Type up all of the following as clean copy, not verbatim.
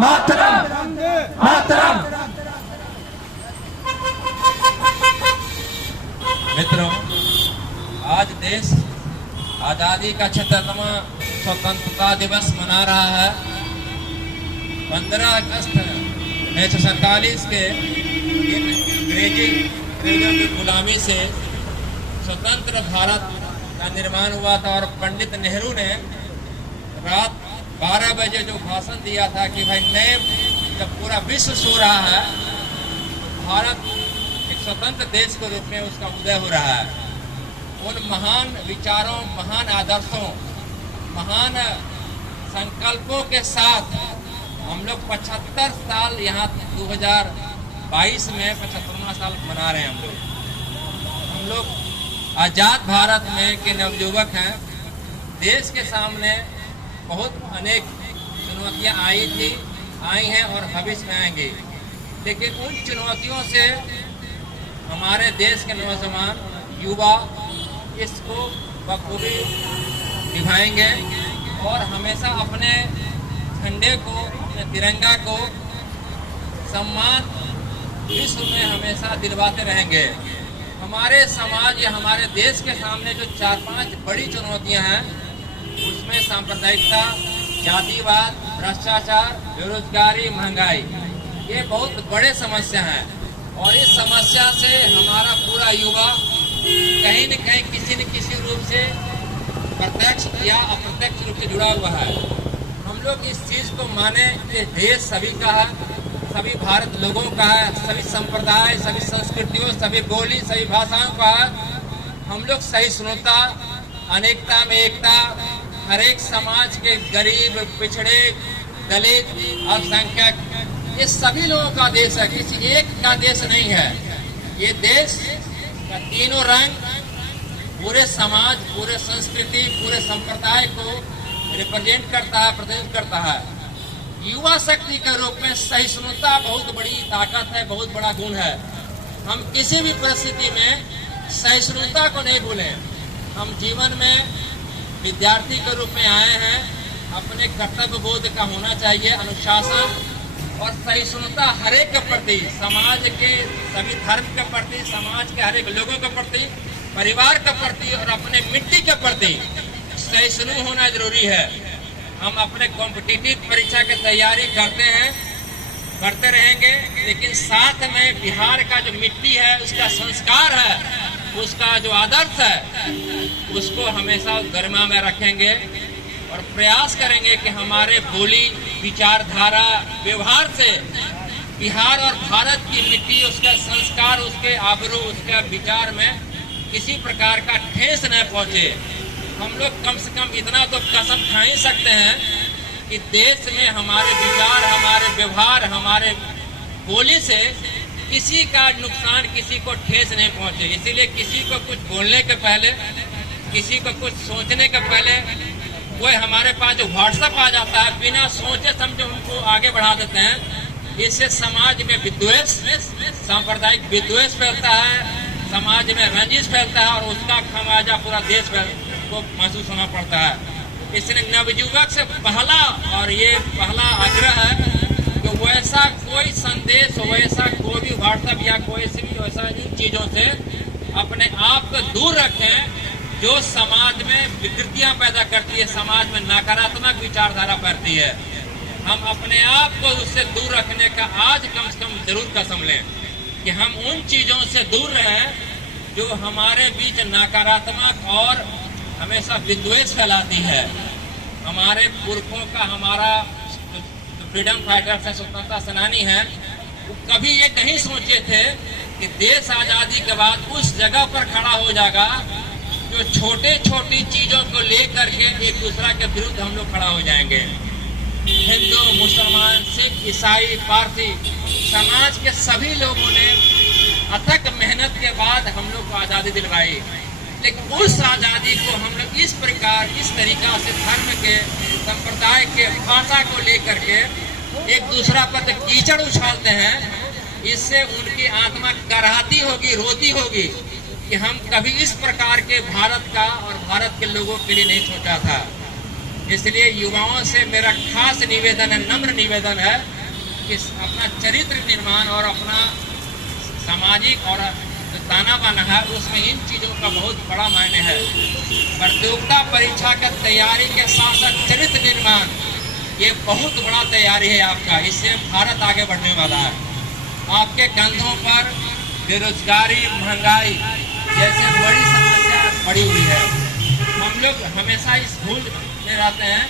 मातरम मातरम। मित्रों, आज देश आजादी का 76वां स्वतंत्रता दिवस मना रहा है। 15 अगस्त 1947 के इन अंग्रेजी अंग्रेजों की गुलामी से स्वतंत्र भारत का निर्माण हुआ था और पंडित नेहरू ने रात 12 बजे जो भाषण दिया था कि भाई नए जब पूरा विश्व सो रहा है, भारत एक स्वतंत्र देश के रूप में उसका उदय हो रहा है। उन महान विचारों, महान आदर्शों, महान संकल्पों के साथ हम लोग 75 साल यहाँ 2022 में 75वां साल मना रहे हैं। हम लोग आजाद भारत में के नवयुवक हैं। देश के सामने बहुत अनेक चुनौतियां आई हैं और भविष्य में आएंगी, लेकिन उन चुनौतियों से हमारे देश के नौजवान युवा इसको बखूबी निभाएंगे और हमेशा अपने झंडे को, अपने तिरंगा को सम्मान विश्व में हमेशा दिलवाते रहेंगे। हमारे समाज या हमारे देश के सामने जो 4-5 बड़ी चुनौतियां हैं, उसमें सांप्रदायिकता, जातिवाद, भ्रष्टाचार, बेरोजगारी, महंगाई, ये बहुत बड़े समस्या हैं। और इस समस्या से हमारा पूरा युवा कहीं न कहीं किसी न किसी रूप से प्रत्यक्ष या अप्रत्यक्ष रूप से जुड़ा हुआ है। हम लोग इस चीज को माने कि देश सभी का है, सभी भारत लोगों का है, सभी संप्रदाय, सभी संस्कृतियों, सभी बोली, सभी भाषाओं का है। हम लोग सहिष्णुता, अनेकता में एकता, हर एक समाज के गरीब, पिछड़े, दलित, अल्पसंख्यक, ये सभी लोगों का देश है, किसी एक का देश नहीं है। ये देश का तीनों रंग पूरे समाज, पूरे संस्कृति, पूरे संप्रदाय को रिप्रेजेंट करता है, प्रतिनिधित्व करता है। युवा शक्ति के रूप में सहिष्णुता बहुत बड़ी ताकत है, बहुत बड़ा गुण है। हम किसी भी परिस्थिति में सहिष्णुता को नहीं भूलें। हम जीवन में विद्यार्थी के रूप में आए हैं, अपने कर्तव्य बोध का होना चाहिए, अनुशासन और सहिष्णुता हर एक के प्रति, समाज के सभी धर्म के प्रति, समाज के हर एक लोगों के प्रति, परिवार के प्रति और अपने मिट्टी के प्रति सहिष्णु होना जरूरी है। हम अपने कॉम्पिटिटिव परीक्षा की तैयारी करते हैं, करते रहेंगे, लेकिन साथ में बिहार का जो मिट्टी है, उसका संस्कार है, उसका जो आदर्श है, उसको हमेशा गरिमा में रखेंगे और प्रयास करेंगे कि हमारे बोली, विचारधारा, व्यवहार से बिहार और भारत की मिट्टी, उसका संस्कार, उसके आबरू, उसके विचार में किसी प्रकार का ठेस न पहुंचे। हम लोग कम से कम इतना तो कसम खा ही सकते हैं कि देश में हमारे विचार, हमारे व्यवहार, हमारे बोली से किसी का नुकसान, किसी को ठेस नहीं पहुंचे। इसीलिए किसी को कुछ बोलने के पहले, किसी को कुछ सोचने के पहले वो हमारे पास जो व्हाट्सएप आ जाता है, बिना सोचे समझे उनको आगे बढ़ा देते हैं। इससे समाज में विद्वेष, सांप्रदायिक विद्वेष फैलता है, समाज में रंजिश फैलता है और उसका खमियाजा पूरा देश को महसूस होना पड़ता है। इसलिए नवयुवक से पहला आग्रह है कि वैसा कोई संदेश, वैसा कोई भी व्हाट्सएप या कोई सी भी वैसा चीजों से अपने आप को दूर रखें जो समाज में विकृतियां पैदा करती है, समाज में नकारात्मक विचारधारा बढ़ती है। हम अपने आप को उससे दूर रखने का आज कम से कम जरूर कसम लें कि हम उन चीजों से दूर रहें जो हमारे बीच नकारात्मक और हमेशा विद्वेष फैलाती है। हमारे पुरखों का, हमारा फ्रीडम फाइटर्स है, स्वतंत्रता सेनानी है, वो कभी ये नहीं सोचे थे कि देश आजादी के बाद उस जगह पर खड़ा हो जाएगा जो छोटे छोटी चीजों को लेकर के एक दूसरा के विरुद्ध हम लोग खड़ा हो जाएंगे। हिंदू, मुसलमान, सिख, ईसाई, पारसी, समाज के सभी लोगों ने अथक मेहनत के बाद हम लोग को आजादी दिलवाई, लेकिन उस आजादी को हम लोग इस प्रकार, इस तरीका से धर्म के, संप्रदाय के, भाषा को लेकर के एक दूसरा पर कीचड़ उछालते हैं। इससे उनकी आत्मा कराहती होगी, रोती होगी कि हम कभी इस प्रकार के भारत का और भारत के लोगों के लिए नहीं सोचा था। इसलिए युवाओं से मेरा खास निवेदन है, नम्र निवेदन है कि अपना चरित्र निर्माण और अपना सामाजिक और जो ताना बाना है उसमें इन चीज़ों का बहुत बड़ा मायने है। प्रतियोगिता परीक्षा का तैयारी के साथ साथ चरित्र निर्माण ये बहुत बड़ा तैयारी है आपका। इससे भारत आगे बढ़ने वाला है। आपके कंधों पर बेरोजगारी, महंगाई जैसे बड़ी समस्या पड़ी हुई है। हम लोग हमेशा इस भूल में रहते हैं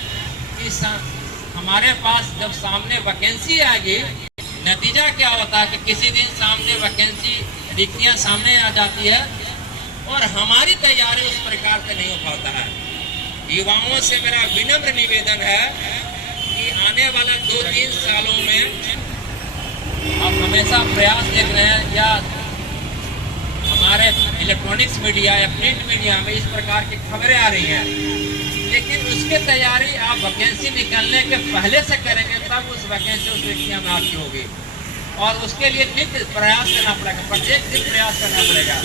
कि हमारे पास जब सामने वैकेंसी आएगी, नतीजा क्या होता है कि किसी दिन सामने वैकेंसी रिक्तियां सामने आ जाती है और हमारी तैयारी उस प्रकार से नहीं हो पाता है। युवाओं से मेरा विनम्र निवेदन है कि आने वाला 2-3 सालों में आप हमेशा प्रयास देख रहे हैं या हमारे इलेक्ट्रॉनिक्स मीडिया या प्रिंट मीडिया में इस प्रकार की खबरें आ रही हैं, लेकिन उसके तैयारी आप वैकेंसी निकलने के पहले से करेंगे तब उस वैकेंसी उस रिक्तियां में आपकी होगी। और उसके लिए नित्य प्रयास करना पड़ेगा, प्रत्येक दिन प्रयास करना पड़ेगा।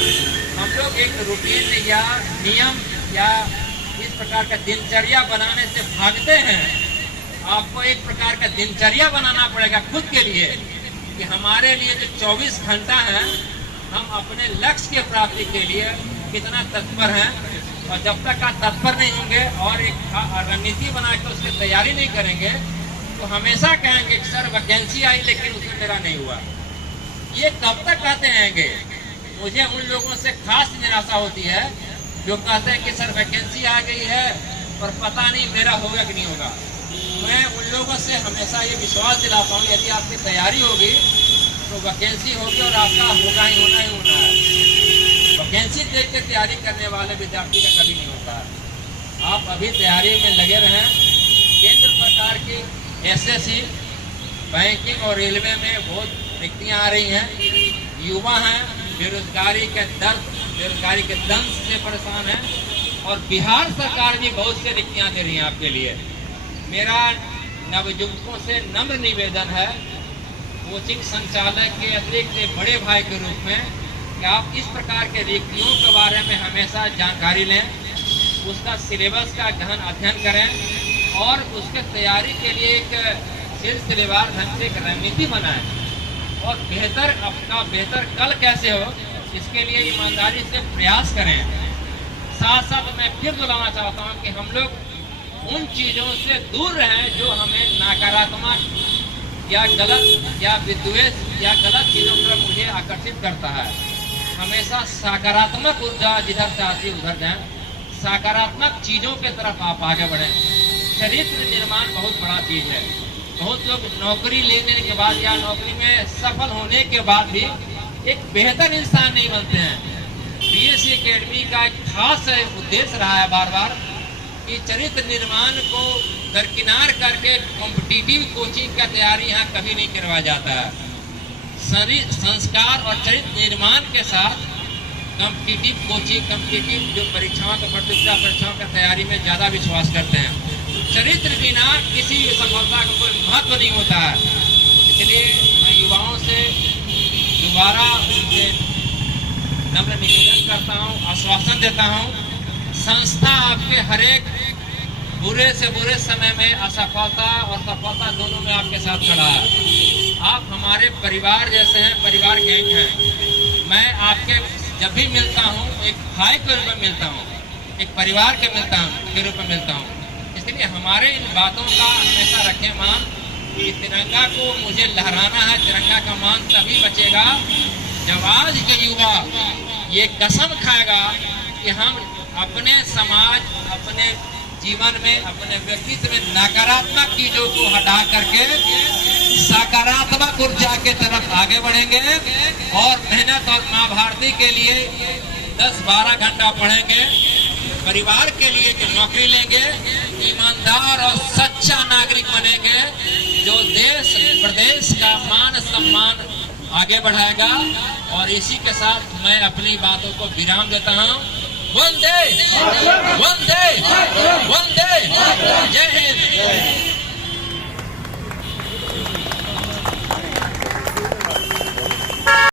हम लोग एक रूटीन या नियम या इस प्रकार का दिनचर्या बनाने से भागते हैं। आपको एक प्रकार का दिनचर्या बनाना पड़ेगा खुद के लिए कि हमारे लिए जो 24 घंटा है हम अपने लक्ष्य के प्राप्ति के लिए कितना तत्पर हैं। और जब तक आप तत्पर नहीं होंगे और एक रणनीति बना के उसकी तैयारी नहीं करेंगे तो हमेशा कहेंगे कि सर वैकेंसी आई लेकिन उसमें मेरा नहीं हुआ। ये कब तक कहते रहेंगे? मुझे उन लोगों से खास निराशा होती है जो कहते हैं कि सर वैकेंसी आ गई है और पता नहीं मेरा होगा कि नहीं होगा। मैं उन लोगों से हमेशा ये विश्वास दिलाता हूँ यदि आपकी तैयारी होगी तो वैकेंसी होगी और आपका होगा ही होना है। वैकेंसी देख के तैयारी करने वाले विद्यार्थी का कभी नहीं होता है। आप अभी तैयारी में लगे रहें। केंद्र सरकार की एसएससी, बैंकिंग और रेलवे में बहुत रिक्तियां आ रही हैं। युवा हैं, बेरोजगारी के दंश से परेशान हैं और बिहार सरकार भी बहुत से रिक्तियां दे रही हैं आपके लिए। मेरा नवयुवकों से नम्र निवेदन है, कोचिंग संचालक के अतिरिक्त एक बड़े भाई के रूप में, कि आप इस प्रकार के रिक्तियों के बारे में हमेशा जानकारी लें, उसका सिलेबस का गहन अध्ययन करें और उसके तैयारी के लिए एक सिलसिलेवार ढंग से एक रणनीति बनाएं और बेहतर कल कैसे हो इसके लिए ईमानदारी से प्रयास करें। साथ साथ मैं फिर दोहराना चाहता हूँ कि हम लोग उन चीज़ों से दूर रहें जो हमें नकारात्मक या गलत या विद्वेष या गलत चीज़ों पर मुझे आकर्षित करता है। हमेशा सकारात्मक ऊर्जा जिधर से आती है उधर जाएं, सकारात्मक चीज़ों के तरफ आप आगे बढ़ें। चरित्र निर्माण बहुत बड़ा चीज़ है। बहुत लोग नौकरी लेने के बाद या नौकरी में सफल होने के बाद भी एक बेहतर इंसान नहीं बनते हैं। बीएससी एकेडमी का एक खास उद्देश्य रहा है बार बार कि चरित्र निर्माण को दरकिनार करके कॉम्पिटिटिव कोचिंग का तैयारी यहाँ कभी नहीं करवाया जाता है। संस्कार और चरित्र निर्माण के साथ कॉम्पिटिटिव कोचिंग, कॉम्पिटिटिव जो परीक्षाओं को प्रतियोगिता परीक्षाओं की तैयारी में ज़्यादा विश्वास करते हैं। चरित्र बिना किसी सफलता का कोई महत्व नहीं होता है। इसलिए मैं युवाओं से दोबारा उनसे नम्र निवेदन करता हूँ, आश्वासन देता हूँ, संस्था आपके हर एक बुरे से बुरे समय में असफलता और सफलता दोनों में आपके साथ खड़ा है। आप हमारे परिवार जैसे हैं, परिवार के एक हैं। मैं आपके जब भी मिलता हूँ एक भाई के रूप में मिलता हूँ, एक परिवार के रूप में मिलता हूँ। इसलिए हमारे इन बातों का हमेशा रखें मान कि तिरंगा को मुझे लहराना है। तिरंगा का मान तभी बचेगा जब आज के युवा ये कसम खाएगा कि हम अपने समाज, अपने जीवन में, अपने व्यक्तित्व में नकारात्मक चीजों को हटा करके सकारात्मक ऊर्जा के तरफ आगे बढ़ेंगे और मेहनत और माँ भारती के लिए 10-12 घंटा पढ़ेंगे, परिवार के लिए जो नौकरी लेंगे, ईमानदार और सच्चा नागरिक बनेंगे जो देश प्रदेश का मान सम्मान आगे बढ़ाएगा। और इसी के साथ मैं अपनी बातों को विराम देता हूँ। वंदे वंदे वंदे, जय हिंद।